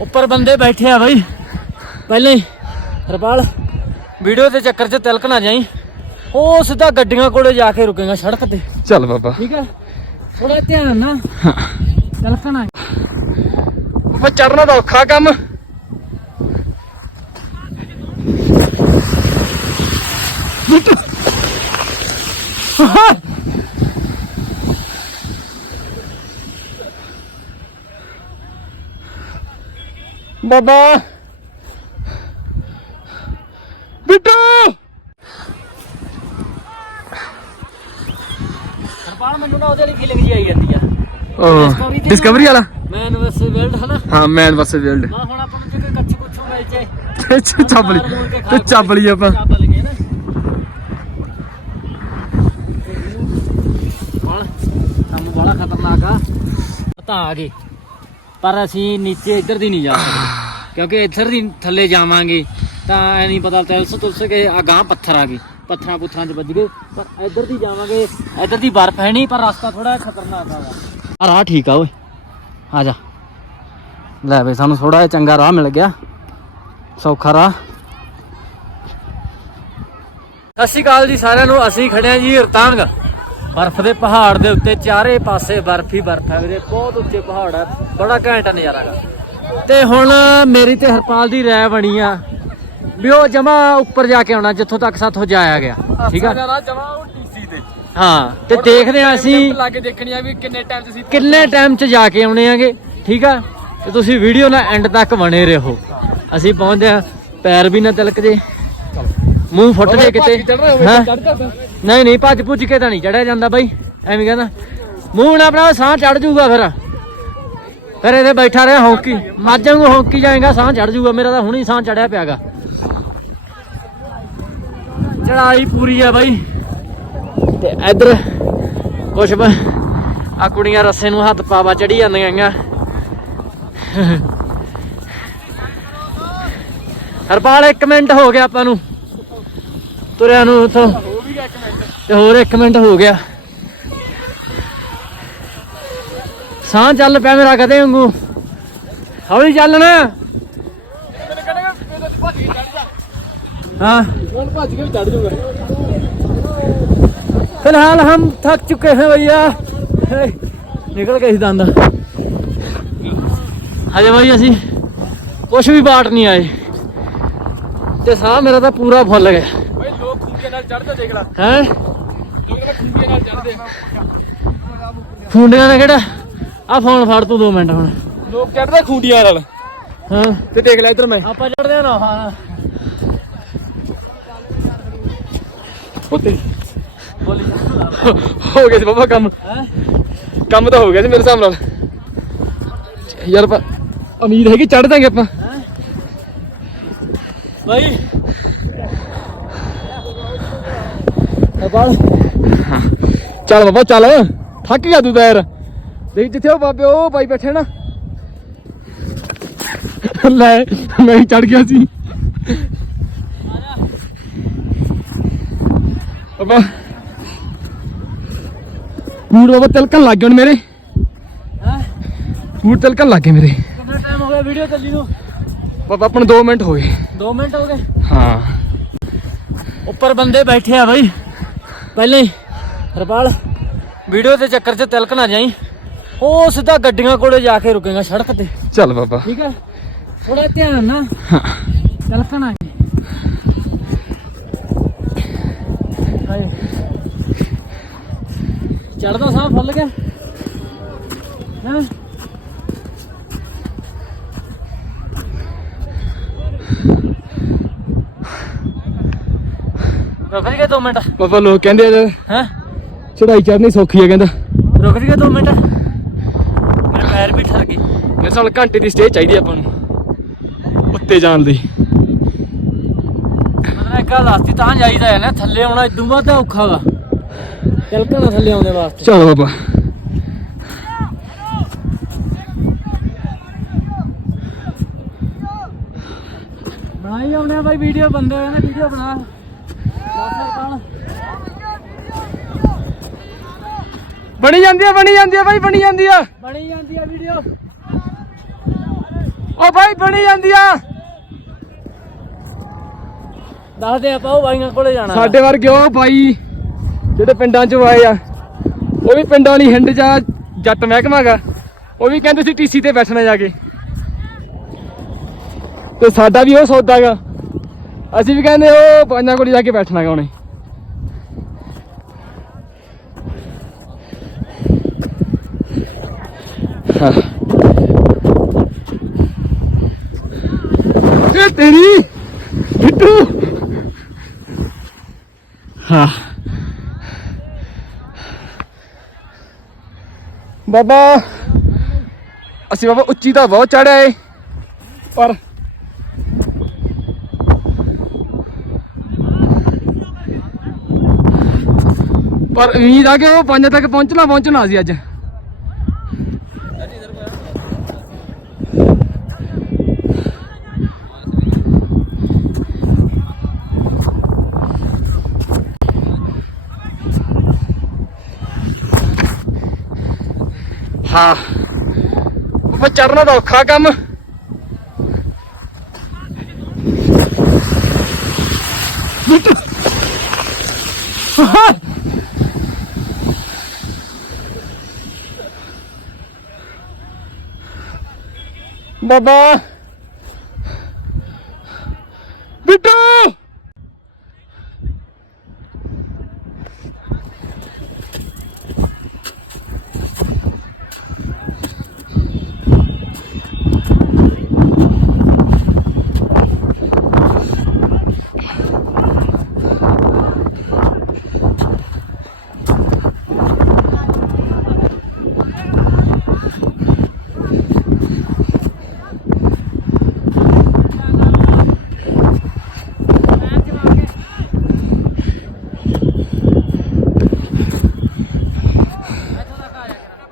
ਉੱਪਰ ਬੰਦੇ ਬੈਠੇ ਆ ਬਈ। ਪਹਿਲਾਂ ਹੀ। ਹਰਪਾਲ ਵੀਡੀਓ ਦੇ ਚੱਕਰ 'ਚ ਤਿਲਕ ਨਾ ਜਾਈ। ਉਹ ਸਿੱਧਾ ਗੱਡੀਆਂ ਕੋਲੇ ਜਾ ਕੇ ਰੁਕੇਗਾ ਸੜਕ ਤੇ। ਚੱਲ ਬਾਬਾ। ਠੀਕ ਹੈ ਥੋੜਾ ਧਿਆਨ ਨਾਲ ਤਿਲਕ ਨਾ ਬਾਬਾ ਚੜਨਾ ਤਾਂ ਔਖਾ ਕੰਮ। ਬਾਬਾ। ਬਿੱਟੂ ਹਰਪਾਲ ਮੈਨੂੰ ਨਾ ਉਹਦੇ ਵਾਲੀ ਫੀਲਿੰਗ ਜੀ ਆਈ ਜਾਂਦੀ ਆ। ਦੀ ਡਿਸਕਵਰੀ ਵਾਲਾ? ਮੈਨ ਵਰਸ ਵਰਲਡ ਹਨਾ? ਹਾਂ ਮੈਨ ਵਰਸਸ ਵਰਲਡ ਹਾਂ ਹੁਣ ਆਪਾਂ ਨੂੰ ਜੇ ਕੋਈ ਕੱਚ ਕੁੱਛੂ ਮਿਲ ਚੱਬ ਲਈ ਤੇ ਚੱਬ ਲਈ ਆਪਾਂ। ਚੱਬ ਲਈਏ ਨਾ। ਹੁਣ ਕੰਮ ਬੜਾ ਖਤਰਨਾਕ ਆ। ਤਾਂ ਆ ਗਏ। ਪਰ ਅਸੀਂ ਨੀਚੇ ਇੱਧਰ ਦੀ ਨਹੀਂ ਜਾ ਸਕਦੇ। ਕਿਉਂਕਿ ਇੱਧਰ ਦੀ ਥੱਲੇ ਜਾਵਾਂਗੇ ਤਾਂ ਐ ਨਹੀਂ ਪਤਾ ਤਿਲਸ ਤੁਲਸ ਕੇ ਆ ਗਾਂ ਪੱਥਰ ਆ ਗਏ। ਪੱਥਰਾਂ ਪੁੱਥਰਾਂ 'ਚ ਵੱਜ ਗਏ। ਪਰ ਇੱਧਰ ਦੀ ਜਾਵਾਂਗੇ ਇੱਧਰ ਦੀ ਬਰਫ਼ ਹੈ ਨਹੀਂ ਪਰ ਰਸਤਾ ਥੋੜਾ ਖਤਰਨਾਕ ਆ ਆ ਰਾਹ ਠੀਕ ਆ ਓਏ। ਆ ਜਾ। ਲੈ ਬਈ ਸਾਨੂੰ ਥੋੜਾ ਜਿਹਾ ਚੰਗਾ ਰਾਹ ਮਿਲ ਗਿਆ। ਸੌਖਾ ਰਾਹ। ਸਤਿ ਸ਼੍ਰੀ ਅਕਾਲ ਜੀ ਸਾਰਿਆਂ ਨੂੰ ਅਸੀਂ ਖੜੇ ਆ ਜੀ ਰਤਾਂਗ ਬਰਫ਼ ਦੇ ਪਹਾੜ ਦੇ ਉੱਤੇ ਚਾਰੇ ਪਾਸੇ ਬਰਫ਼ ਹੀ ਬਰਫ਼ ਹੈ ਵੀਰੇ ਬਹੁਤ ਉੱਚੇ ਪਹਾੜ ਆ। ਬੜਾ ਘੈਂਟ ਨਜ਼ਾਰਾ ਹੈਗਾ। ਤੇ ਹੁਣ ਮੇਰੀ ਤੇ ਹਰਪਾਲ ਦੀ ਰਾਏ ਬਣੀ ਆ ਵੀ ਉਹ ਜਮਾ ਉੱਪਰ ਜਾ ਕੇ ਆਉਣਾ ਜਿੱਥੋਂ ਤੱਕ ਸਾਥੋਂ ਜਾਇਆ ਗਿਆ। ਠੀਕ ਆ? ਰਾਹ ਜਮਾ ਉਹ ਟੀਸੀ ਤੇ। ਹਾਂ ਤੇ ਦੇਖਦੇ ਆ ਅਸੀਂ ਲਾ ਕੇ ਦੇਖਣੀ ਆ ਵੀ ਕਿੰਨੇ ਟਾਈਮ ਤੁਸੀਂ ਕਿੰਨੇ ਟਾਈਮ 'ਚ ਜਾ ਕੇ ਆਉਣੇ ਆਗੇ ਠੀਕ ਆ? ਤੇ ਤੁਸੀਂ ਵੀਡੀਓ ਨਾਲ ਐਂਡ ਤੱਕ ਬਣੇ ਰਹੋ। ਅਸੀਂ ਪਹੁੰਚਦੇ ਆ ਪੈਰ ਵੀ ਨਾ ਤਿਲਕ ਜੇ ਮੂੰਹ ਫੁੱਟ ਜੇ ਕਿਤੇ? ਨਹੀਂ ਨਹੀਂ ਭੱਜ ਭੁੱਜ ਕੇ ਤਾਂ ਨਹੀਂ ਚੜਿਆ ਜਾਂਦਾ ਬਾਈ ਐਵੇਂ ਕਹਿੰਦਾ। ਮੂੰਹ ਨਾ ਆਪਣਾ ਸਾਹ ਚੜ ਜਾਊਗਾ ਫਿਰ। ਫਿਰ ਇਹਦੇ ਬੈਠਾ ਰਿਹਾ ਹੌਂਕੀ ਮੱਝ ਵਾਂਗੂ ਹੌਂਕੀ ਜਾਏਗਾ, ਸਾਹ ਚੜ ਜਾਊਗਾ ਮੇਰਾ ਤਾਂ ਹੁਣੀ ਸਾਹ ਚੜਿਆ ਪਿਆਗਾ। ਚੜਾਈ ਪੂਰੀ ਆ ਬਾਈ। ਤੇ ਇੱਧਰ ਕੁਛ ਬ- ਆ ਕੁੜੀਆਂ ਰੱਸੇ ਨੂੰ ਹੱਥ ਪਾਵਾ ਚੜੀ ਜਾਂਦੀਆਂ ਗੀਆਂ ਹਰਪਾਲ 1 ਮਿੰਟ ਹੋ ਗਿਆ ਆਪਾਂ ਨੂੰ। ਤੁਰਿਆ ਨੂੰ ਉਥੋਂ। ਤੇ ਹੋਰ 1 ਮਿੰਟ ਹੋ ਗਿਆ। ਸਾਹ ਚੱਲ ਪਿਆ ਮੇਰਾ ਕਦੇ ਵਾਂਗੂ ਹੌਲੀ ਚੱਲਣਾ ਹਾਂ ਹੁਣ ਭੱਜ ਕੇ ਚੜ ਜੂਗਾ फिलहाल हम थक चुके हैं भैया हे, ਨਿਕਲ ਗਏ ਸੀ ਦੰਦ ਹਜੇ ਭਾਈ ਅਸੀਂ ਕੁਝ ਵੀ ਬਾਟ ਨਹੀਂ ਆਏ ਤੇ ਸਾਹ ਮੇਰਾ ਤਾਂ ਪੂਰਾ ਫੁੱਲ ਗਿਆ ਬਈ ਲੋਕ ਖੂੰਗੇ ਨਾਲ ਚੜਦੇ ਦੇਖ ਲੈ ਹੈ ਲੋਕ ਕਹਿੰਦੇ ਖੂੰਗੇ ਨਾਲ ਚੜਦੇ ਖੁੰਡਿਆਂ ਨੇ ਕਿਹੜਾ ਆ ਫੋਨ ਫੜ ਤੂੰ 2 ਮਿੰਟ ਹੁਣ। ਲੋਕ ਚੜਦੇ ਖੂੰਡੀਆਂ ਨਾਲ। ਹਾਂ। ਤੇ ਦੇਖ ਲੈ ਇਧਰ ਮੈਂ। ਆਪਾਂ ਚੜਦੇ ਨਾ ਹਾਂ। ਉੱਤੇ। ਬੋਲੀ ਹੋ ਗਿਆ ਸੀ ਬਾਬਾ ਕੰਮ। ਹੈ? ਕੰਮ ਤਾਂ ਹੋ ਗਿਆ ਸੀ ਮੇਰੇ ਹਿਸਾਬ ਨਾਲ। ਯਾਰ ਪਰ ਉਮੀਦ ਹੈ ਕਿ ਚੜ ਦਾਂਗੇ ਆਪਾਂ। ਅਬਾਲ ਚੱਲ ਬਾਬਾ ਚੱਲ। ਥੱਕ ਗਿਆ ਤੂੰ ਤਾਂ ਯਾਰ। ਦੇਖ ਜਿੱਥੇ ਉਹ ਬਾਬੇ ਉਹ ਭਾਈ ਬੈਠੇ ਨਾ। ਲੈ ਮੈਂ ਚੜ ਗਿਆ ਸੀ। ਬਾਬਾ ਫੂਡ ਬਾਬਾ ਤਿਲਕਣ ਲੱਗ ਗਏ ਮੇਰੇ। ਹੈ ਫੂਡ ਤਿਲਕਣ ਲੱਗ ਗਏ ਮੇਰੇ। ਕਿੰਨਾ ਟਾਈਮ ਹੋ ਗਿਆ ਵੀਡੀਓ ਚੱਲੀ ਨੂੰ? ਬਾਬਾ ਆਪਾਂ ਨੂੰ 2 ਮਿੰਟ ਹੋ ਗਏ। 2 ਮਿੰਟ ਹੋ ਗਏ? ਹਾਂ। ਉੱਪਰ ਬੰਦੇ ਬੈਠੇ ਆ ਬਾਈ। ਪਹਿਲਾਂ ਹੀ। ਹਰਪਾਲ ਵੀਡੀਓ ਦੇ ਚੱਕਰ 'ਚ ਤਿਲਕ ਨਾ ਜਾਈ। ਉਹ ਸਿੱਧਾ ਗੱਡੀਆਂ ਕੋਲੇ ਜਾ ਕੇ ਰੁਕੇਗਾ ਸੜਕ ਤੇ। ਚੱਲ ਬਾਬਾ। ਠੀਕ ਹੈ। ਥੋੜਾ ਧਿਆਨ ਨਾ ਹਾਏ। ਚੜਦਾ ਸਾਹ ਫੁੱਲ ਗਿਆ। ਹੈ? ਰੁਕ ਜੀ 2 ਮਿੰਟ। ਬਾਬਾ ਲੋਕ ਕਹਿੰਦੇ ਆ ਹੈ? ਚੜਾਈ ਚੜਨੀ ਸੌਖੀ ਹੈ ਕਹਿੰਦਾ। ਰੁਕ ਜੀ 2 ਮਿੰਟ ਮੇਰੇ ਪੈਰ ਵੀ ਠਰ ਗਏ ਮੇਰੇ ਸਾਲ ਘੰਟੇ ਦੀ ਸਟੇ ਚਾਹੀਦੀ ਆਪਾਂ ਨੂੰ। ਉੱਤੇ ਜਾਣ ਲਈ। ਮਤਲਬ ਇੱਕ ਗੱਲ ਦੱਸਤੀ ਤਾਂ ਜਾਈਦਾ ਹੈ ਨਾ ਥੱਲੇ ਆਉਣਾ ਇਦੋਂ ਬਾਅਦ ਔਖਾ ਵਾ। ਤਿਲਕਣਾ ਥੱਲੇ ਆਉਂਦੇ ਵਾਸਤੇ। ਚੱਲ ਬਾਬਾ। ਬਣਾਈ ਆਉਣੇ ਬਾਈ ਵੀਡੀਓ ਬੰਦੇ ਹੋਏ ਨੇ ਵੀਡੀਓ ਬਣਾ। ਬਣੀ ਜਾਂਦੀ ਆ ਬਣੀ ਜਾਂਦੀ ਆ ਬਾਈ ਬਣੀ ਜਾਂਦੀ ਆ। ਬਣੀ ਜਾਂਦੀ ਆ ਵੀਡੀਓ ਓ ਬਾਈ ਬਣੀ ਜਾਂਦੀ ਆ। ਦੱਸਦੇ ਆਪਾਂ ਉਹ ਬਾਈਆਂ ਕੋਲੇ ਜਾਣਾ। ਸਾਡੇ ਵਰਗੇ ਉਹ ਬਾਈ ਜਿਹੜੇ ਪਿੰਡਾਂ ਚੋਂ ਆਏ ਆ ਉਹ ਵੀ ਪਿੰਡਾਂ ਵਾਲੀ ਹਿੰਡ ਜਾ ਜੱਟ ਮਹਿਕਮਾ ਗਾ ਉਹ ਵੀ ਕਹਿੰਦੇ ਸੀ ਟੀਸੀ ਤੇ ਬੈਠਣਾ ਜਾ ਕੇ ਤੇ ਸਾਡਾ ਵੀ ਉਹ ਸੌਦਾ ਗਾ। ਅਸੀਂ ਵੀ ਕਹਿੰਦੇ ਉਹ ਪੰਜਾਂ ਕੋਲ ਜਾ ਕੇ ਬੈਠਣਾ ਗਾ ਉਹਨੇ ਹਾਂ। ਇਹ ਤੇਰੀ? ਬਿੱਟੂ? ਹਾਂ। ਬਾਬਾ, ਅਸੀਂ ਬਾਬਾ ਉੱਚੀ ਤਾਂ ਬਹੁਤ ਚੜਿਆ ਏ ਪਰ ਪਰ ਉਮੀਦ ਆ ਕਿ ਉਹ ਪੰਜ ਤੱਕ ਪਹੁੰਚਣਾ ਪਹੁੰਚਣਾ ਸੀ ਅੱਜ। ਹਾਂ। ਉਹ ਚੜਨਾ ਤਾਂ ਔਖਾ ਕੰਮ। ਬਾਬਾ। ਬਿੱਟੂ।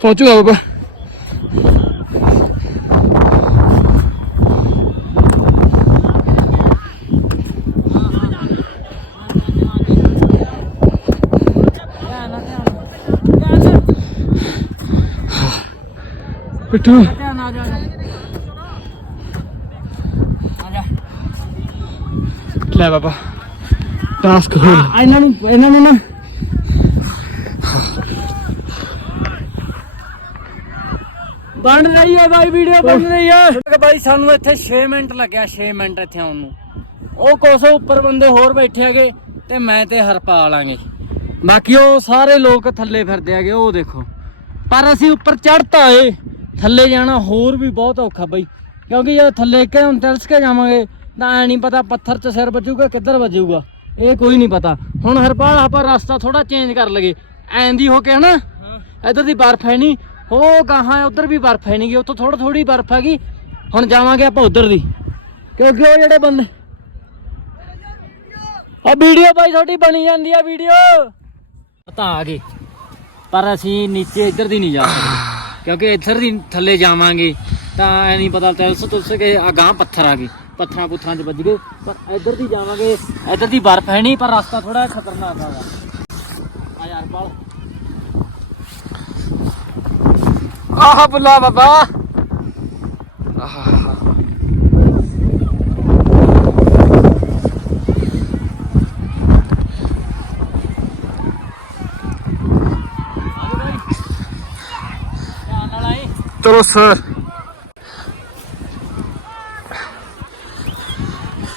ਪਹੁੰਚੂਗਾ ਬਾਬਾ। ਬਿੱਟੂ। ਧਿਆਨ ਆ ਜਾ ਲੈ ਬਾਬਾ। ਟਾਸਕ ਹੋ, ਇਹਨਾਂ ਨੂੰ ਇਹਨਾਂ ਨੂੰ ਨਾ ਬਣ ਰਹੀ ਹੈ ਬਾਈ ਵੀਡੀਓ ਬਣ ਰਹੀ ਹੈ। ਬਾਈ ਸਾਨੂੰ ਇੱਥੇ 6 ਮਿੰਟ ਲੱਗਿਆ 6 ਮਿੰਟ ਇੱਥੇ ਆਉਣ ਨੂੰ। ਉਹ ਕੋਸੋ ਉੱਪਰ ਬੰਦੇ ਹੋਰ ਬੈਠੇ ਹੈਗੇ ਤੇ ਮੈਂ ਤੇ ਹਰਪਾਲ ਆਂਗੇ। ਬਾਕੀ ਉਹ ਸਾਰੇ ਲੋਕ ਥੱਲੇ ਫਿਰਦੇ ਹੈਗੇ ਉਹ ਦੇਖੋ। ਪਰ ਅਸੀਂ ਉੱਪਰ ਚੜ੍ਹਤਾ ਏ। ਥੱਲੇ ਜਾਣਾ ਹੋਰ ਵੀ ਬਹੁਤ ਔਖਾ ਬਾਈ। ਕਿਉਂਕਿ ਜੇ ਥੱਲੇ ਕਿ ਹੁਣ ਤਿਲਸ ਕੇ ਜਾਵਾਂਗੇ ਤਾਂ ਐ ਨਹੀਂ ਪਤਾ ਪੱਥਰ 'ਚ ਸਿਰ ਵੱਜੂਗਾ ਕਿੱਧਰ ਵੱਜੂਗਾ। ਇਹ ਕੋਈ ਨਹੀਂ ਪਤਾ। ਹੁਣ ਹਰਪਾਲ ਆਪਾਂ ਰਸਤਾ ਥੋੜਾ ਚੇਂਜ ਕਰ ਲਗੇ ਐਂ ਦੀ ਹੋ ਕੇ ਹਨਾ? ਇਧਰ ਦੀ ਬਰਫ਼ ਹੈ ਨਹੀਂ ਉਹ ਗਾਹਾਂ ਉਧਰ ਵੀ ਬਰਫ਼ ਹੈ ਨਹੀਂਗੀ ਉੱਥੋਂ ਥੋੜਾ ਥੋੜੀ ਬਰਫ਼ ਹੈਗੀ। ਹੁਣ ਜਾਵਾਂਗੇ ਆਪਾਂ ਉਧਰ ਦੀ। ਕਿਉਂਕਿ ਉਹ ਜਿਹੜੇ ਬੰਦੇ ਆ ਵੀਡੀਓ ਬਾਈ ਤੁਹਾਡੀ ਬਣੀ ਜਾਂਦੀ ਆ, ਵੀਡੀਓ। ਪਤਾ ਆ ਗਏ। ਪਰ ਅਸੀਂ ਨੀਚੇ ਇੱਧਰ ਦੀ ਨਹੀਂ ਜਾ ਸਕਦੇ। ਕਿਉਂਕਿ ਇੱਧਰ ਦੀ ਥੱਲੇ ਜਾਵਾਂਗੇ, ਤਾਂ ਐ ਨਹੀਂ ਪਤਾ ਤਲਸ ਤੁਲਸ ਕੇ ਆ ਪੱਥਰ ਆ ਗਏ। ਪੱਥਰਾਂ ਪੁੱਥਰਾਂ 'ਚ ਵੱਜ ਗਏ। ਪਰ ਇੱਧਰ ਦੀ ਜਾਵਾਂਗੇ। ਇੱਧਰ ਦੀ ਬਰਫ਼ ਹੈ ਨਹੀਂ ਪਰ ਰਸਤਾ ਥੋੜਾ ਖਤਰਨਾਕ ਹੈਗਾ ਆ ਯਾਰ ਬਾਲ ਆਹ ਬੁੱਲਾ ਬਾਬਾ। ਆਹ ਚਲੋ ਸਰ।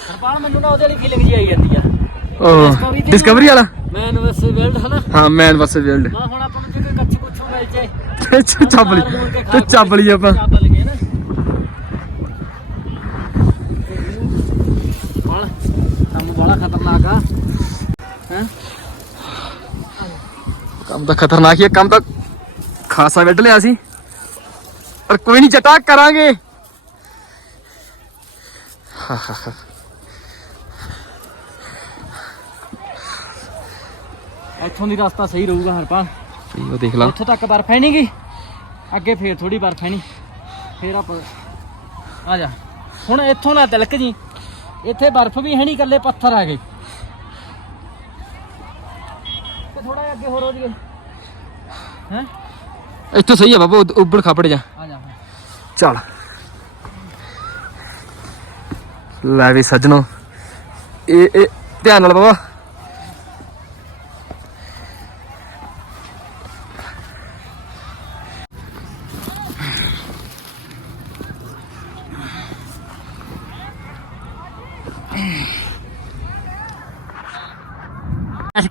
ਹਰਪਾਲ ਮੈਨੂੰ ਨਾ ਉਹਦੇ ਵਾਲੀ ਫੀਲਿੰਗ ਜੀ ਆਈ ਜਾਂਦੀ ਆ। ਉਹ ਡਿਸਕਵਰੀ ਵਾਲਾ? ਮੈਨ ਵਸ ਵਰਲਡ ਹਨਾ? ਹਾਂ ਮੈਨ ਵਰਸ ਵਰਲਡ ਮੈਂ ਹੁਣ ਆਪਾਂ ਜਾਏ ਚੱਬ ਲਈ, ਤੇ ਚੱਬ ਲਈ ਆਪਾਂ। ਕੰਮ ਬੜਾ ਕੰਮ ਤਾਂ ਖਤਰਨਾਕ ਹੀ ਹੈ ਕੰਮ ਤਾਂ ਖਾਸਾ ਵੱਢ ਲਿਆ ਸੀ। ਪਰ ਕੋਈ ਨਹੀਂ ਚਟਾ ਕਰਾਂਗੇ। ਹਾ ਹਾ ਹਾ। ਇੱਥੋਂ ਦੀ ਰਸਤਾ ਸਹੀ ਰਹੂਗਾ ਹਰਪਾਲ। ਸਹੀ ਉਹ ਦੇਖ ਲਾ। ਉੱਥੋਂ ਤੱਕ ਬਰਫ਼ ਹੈ ਨਹੀਂਗੀ ਅੱਗੇ ਫੇਰ ਥੋੜੀ ਬਰਫ਼ ਹੈ ਨਹੀਂ ਫੇਰ ਆਪਾਂ ਆ ਜਾ। ਹੁਣ ਇੱਥੋਂ ਨਾ ਤਿਲਕ ਜੀ। ਇੱਥੇ ਬਰਫ਼ ਵੀ ਹੈ ਨਹੀਂ ਇਕੱਲੇ ਪੱਥਰ ਆ ਗਏ ਤੇ ਥੋੜਾ ਅੱਗੇ ਹੋਰ ਹੋ ਜੀਏ ਹੈ? ਇੱਥੋਂ ਸਹੀ ਆ ਬਾਬਾ ਉੱਬੜ ਖਾਪੜ ਜਾ। ਆ ਜਾ। ਚੱਲ। ਲੈ ਵੀ ਸੱਜਣੋ। ਇਹ ਇਹ ਧਿਆਨ ਨਾਲ ਬਾਬਾ।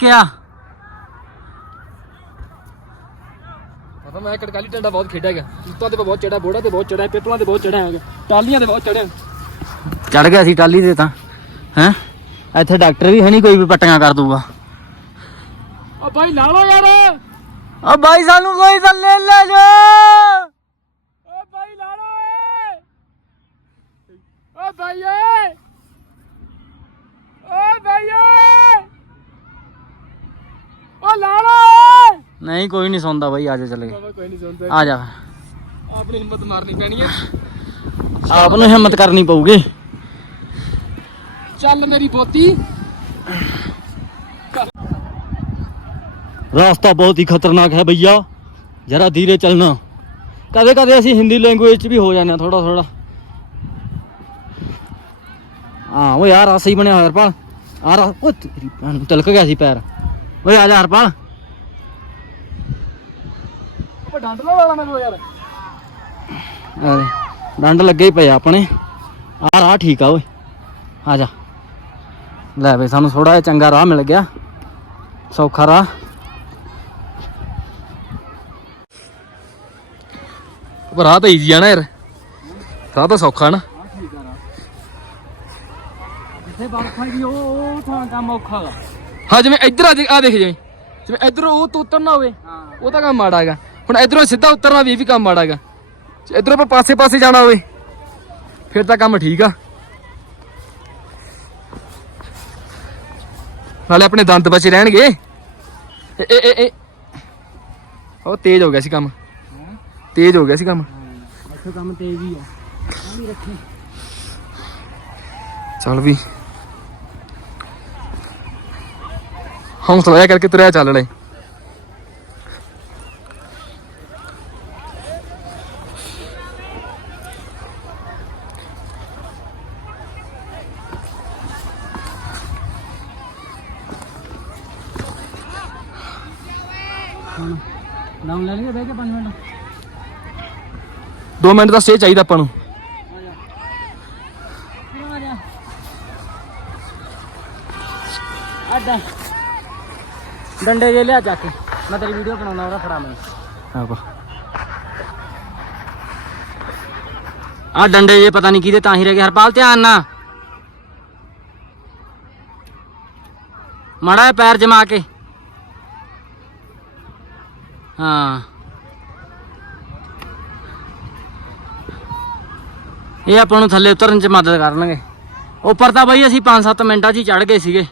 ਕਿਆ? ਪਤਾ ਮੈਂ ਕਟਕਾਲੀ ਟੰਡਾ ਬਹੁਤ ਖੇਡਿਆ ਹੈਗਾ। ਉੱਤਾਂ ਤੇ ਬਹੁਤ ਚੜਿਆ ਬੋੜਾ ਤੇ ਬਹੁਤ ਚੜਿਆ ਪੇਪਲਾਂ ਤੇ ਬਹੁਤ ਚੜਿਆ ਹੈਗਾ। ਟਾਲੀਆਂ ਤੇ ਬਹੁਤ ਚੜਿਆ ਚੜ ਗਿਆ ਸੀ ਟਾਲੀ ਤੇ ਤਾਂ। ਹੈ? ਇੱਥੇ ਡਾਕਟਰ ਵੀ ਹੈ ਨਹੀਂ ਕੋਈ ਵੀ ਪੱਟੀਆਂ ਕਰ ਦੂਗਾ ਓ ਬਾਈ ਲਾ ਲਓ ਯਾਰ। ਓ ਬਾਈ ਸਾਨੂੰ ਕੋਈ ਥੱਲੇ ਲੈ ਜਾ ਓ ਬਾਈ ਲਾ ਲਓ ਏ ਓ ਬਾਈ ਏ ਓ ਬਾਈ ਏ ਓ ਲਾ ਲਓ ਨਹੀਂ ਕੋਈ ਨਹੀਂ ਸੁਣਦਾ ਬਾਈ ਆ ਜਾ ਚੱਲ ਗਏ ਬਾਬਾ ਕੋਈ ਨਹੀਂ ਸੁਣਦਾ ਆ ਜਾ ਆਪਣੀ ਹਿੰਮਤ ਮਾਰਨੀ ਪੈਣੀ ਹੈ ਆਪ ਨੂੰ ਹਿੰਮਤ ਕਰਨੀ ਪਊਗੀ ਚੱਲ ਮੇਰੀ ਬੋਤੀ रास्ता बहुत ही खतरनाक है भैया जरा धीरे चलना कदे कदे ਅਸੀਂ ਹਿੰਦੀ ਲੈਂਗੁਏਜ ਚ ਵੀ ਹੋ ਜਾਂਦੇ ਆ ਥੋੜਾ ਥੋੜਾ ਹਾਂ ਉਹ ਯਾਰ ਆ ਸਹੀ ਬਣਿਆ ਹੋਇਆ ਹਰਪਾਲ ਆ ਰਾ ਉਹ ਓਏ ਆ ਜਾ ਹਰਪਾਲ। ਉਹ ਡੰਡ ਲਾ ਵਾਲਾ ਮੈਨੂੰ ਯਾਰ। ਅਰੇ ਡੰਡ ਲੱਗੇ ਹੀ ਪਏ ਆ ਆਪਣੇ। ਆ ਰਾਹ ਠੀਕ ਆ ਓਏ। ਆ ਜਾ। ਲੈ ਬਈ ਸਾਨੂੰ ਥੋੜਾ ਜਿਹਾ ਚੰਗਾ ਰਾਹ ਮਿਲ ਗਿਆ। ਸੌਖਾ ਰਾਹ। ਪਰ ਰਾਹ ਤਾਂ ਈਜ਼ੀ ਆ ਨਾ ਯਾਰ। ਰਾਹ ਤਾਂ ਸੌਖਾ ਨਾ। ਜਿੱਥੇ ਬਰਫ ਹੈਗੀ ਉਹ ਥਾਂ ਕੰਮ ਔਖਾ ਵਾ ਹਾਂ ਜਿਵੇਂ ਇੱਧਰ ਆ ਦੇਖ ਆ ਦੇਖ ਜਿਵੇਂ। ਜਿਵੇਂ ਇੱਧਰੋਂ ਉਹ ਤੋਂ ਉਤਰਨਾ ਹੋਵੇ ਹਾਂ। ਉਹ ਤਾਂ ਕੰਮ ਮਾੜਾ ਹੈਗਾ। ਹੁਣ ਇਧਰੋਂ ਸਿੱਧਾ ਉਤਰਨਾ ਵੀ ਵੀ ਕੰਮ ਮਾੜਾ ਹੈਗਾ। ਇਧਰੋਂ ਆਪਾਂ ਪਾਸੇ ਪਾਸੇ ਜਾਣਾ ਹੋਵੇ ਫਿਰ ਤਾਂ ਕੰਮ ਠੀਕ ਆ। ਨਾਲੇ ਆਪਣੇ ਦੰਦ ਬਚੇ ਰਹਿਣਗੇ। ਇਹ ਇਹ- ਇਹ ਉਹ ਤੇਜ਼ ਹੋ ਗਿਆ ਸੀ ਕੰਮ। ਤੇਜ਼ ਹੋ ਗਿਆ ਸੀ ਕੰਮ। ਇੱਥੇ ਕੰਮ ਤੇਜ਼ ਹੀ ਆ। ਚੱਲ ਵੀ। ਹੌਸਲਾ ਜਿਹਾ ਕਰਕੇ ਤੁਰਿਆ ਚੱਲ ਲੈ ਨਾਮ ਲੈ ਲਈਏ ਬਹਿ ਕੇ 5 ਮਿੰਟ। 2 ਮਿੰਟ ਦਾ ਸਟੇ ਚਾਹੀਦਾ ਆਪਾਂ ਨੂੰ। ਆ ਜਾ। ਡੰਡੇ ਜੇ ਲਿਆ ਚੱਕ ਕੇ। ਮੈਂ ਤੇਰੀ ਵੀਡੀਓ ਬਣਾਉਣਾ ਉਹਦਾ ਫੜਾ ਮੈਨੂੰ। ਆਪਾ ਆ ਡੰਡੇ ਜੇ ਪਤਾ ਨਹੀਂ ਕਿਹਦੇ ਤਾਂ ਹੀ ਰਹਿ ਗਏ। ਹਰਪਾਲ ਧਿਆਨ ਨਾ ਮਾੜਾ ਪੈਰ ਜਮਾ ਕੇ। ਹਾਂ। ਇਹ ਆਪਾਂ ਨੂੰ ਥੱਲੇ ਉਤਰਨ ਚ ਮਦਦ ਕਰਨਗੇ। ਉੱਪਰ ਤਾਂ ਬਈ ਅਸੀਂ 5-7 ਮਿੰਟਾਂ 'ਚ ਹੀ ਚੜ ਗਏ ਸੀਗੇ।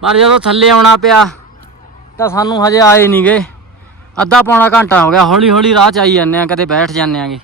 ਪਰ ਜਦੋਂ ਥੱਲੇ ਆਉਣਾ ਪਿਆ ਤਾਂ ਸਾਨੂੰ ਹਜੇ ਆਏ ਨਹੀਂ ਗਏ ਅੱਧਾ ਪੌਣਾ ਘੰਟਾ ਹੋ ਗਿਆ ਹੌਲੀ ਹੌਲੀ ਰਾਹ ਚ ਆਈ ਜਾਂਦੇ ਆ ਕਦੇ ਬੈਠ ਜਾਂਦੇ ਆਂਗੇ